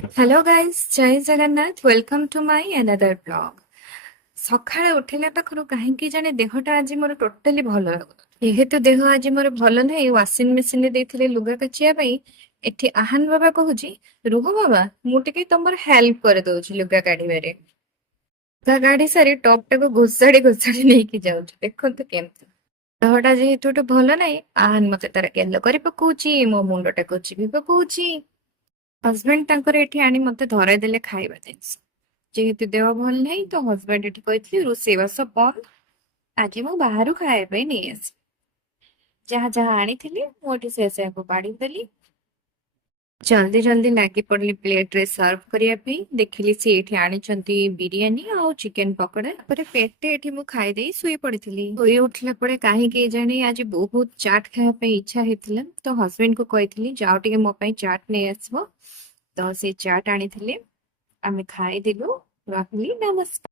Hello guys, জয় Jagannath welcome to my another blog. ସକାଳେ ଉଠିଲା ପାଖରୁ କାହିଁକି ଜାଣେ ଦେହଟା ଆଜି ମୋର ଟୋଟାଲି ଭଲ ଲାଗୁନି। ଯେହେତୁ ଦେହ ଆଜି ମୋର ଭଲ ନାହିଁ, ୱାସିଂ ମେସିନରେ ଦେଇଥିଲେ ଲୁଗା କାଚିବା ପାଇଁ। ଏଠି ଆହାନ ବାବା କହୁଛି, ରୁହ ବାବା ମୁଁ ଟିକେ ତମର ହେଲ୍ପ କରିଦଉଛି ଲୁଗା କାଢିବାରେ। ଲୁଗା କାଢି ସାରି ଟପ୍ ଟାକୁ ଘୋଷାଡି ଘୋଷାଡି ନେଇକି ଯାଉଛି। ଦେଖନ୍ତୁ କେମିତି ଦେହଟା ଯେହେତୁ ଏଠୁ ଭଲ ନାହିଁ, ଆହାନ ମତେ ତାର ଗେଲ କରି ପକଉଛି, ମୋ ମୁଣ୍ଡଟାକୁ ଚିପି ପକଉଛି। ହଜବେଣ୍ଡ ତାଙ୍କର ଏଠି ଆଣି ମତେ ଧରାଇ ଦେଲେ ଖାଇବା ଜିନିଷ। ଯେହେତୁ ଦେହ ଭଲ ନାହିଁ ତ ହଜବେଣ୍ଡ ଏଠି କହିଥିଲି ରୋଷେଇବାସ ବନ୍ଦ, ଆଜି ମୁଁ ବାହାରୁ ଖାଇବା ପାଇଁ ନେଇ ଆସିବି। ଯାହା ଯାହା ଆଣିଥିଲି ମୁଁ ଏଠି ସେୟାକୁ ବାଢି ଦେଲି। ଜଲ୍ଦି ଜଲ୍ଦି ଲାଗି ପଡିଲି ପ୍ଲେଟରେ ସର୍ଭ କରିବା ପାଇଁ। ଦେଖିଲି ସେ ଏଠି ଆଣିଛନ୍ତି ବିରିୟାନୀ ଆଉ ଚିକେନ ପକୋଡା। ତାପରେ ପେଟେ ଏଠି ମୁଁ ଖାଇଦେଇ ଶୋଇ ପଡିଥିଲି। ଶୋଇ ଉଠିଲା ପରେ କାହିଁକି ଜାଣି ଆଜି ବହୁତ ଚାଟ୍ ଖାଇବା ପାଇଁ ଇଚ୍ଛା ହେଇଥିଲା, ତ ହଜବେଣ୍ଡ କୁ କହିଥିଲି ଯାଅ ଟିକେ ମୋ ପାଇଁ ଚାଟ୍ ନେଇ ଆସିବ। ତ ସେ ଚାଟ୍ ଆଣିଥିଲେ, ଆମେ ଖାଇଦେଲୁ। ରହିଲି, ନମସ୍କାର।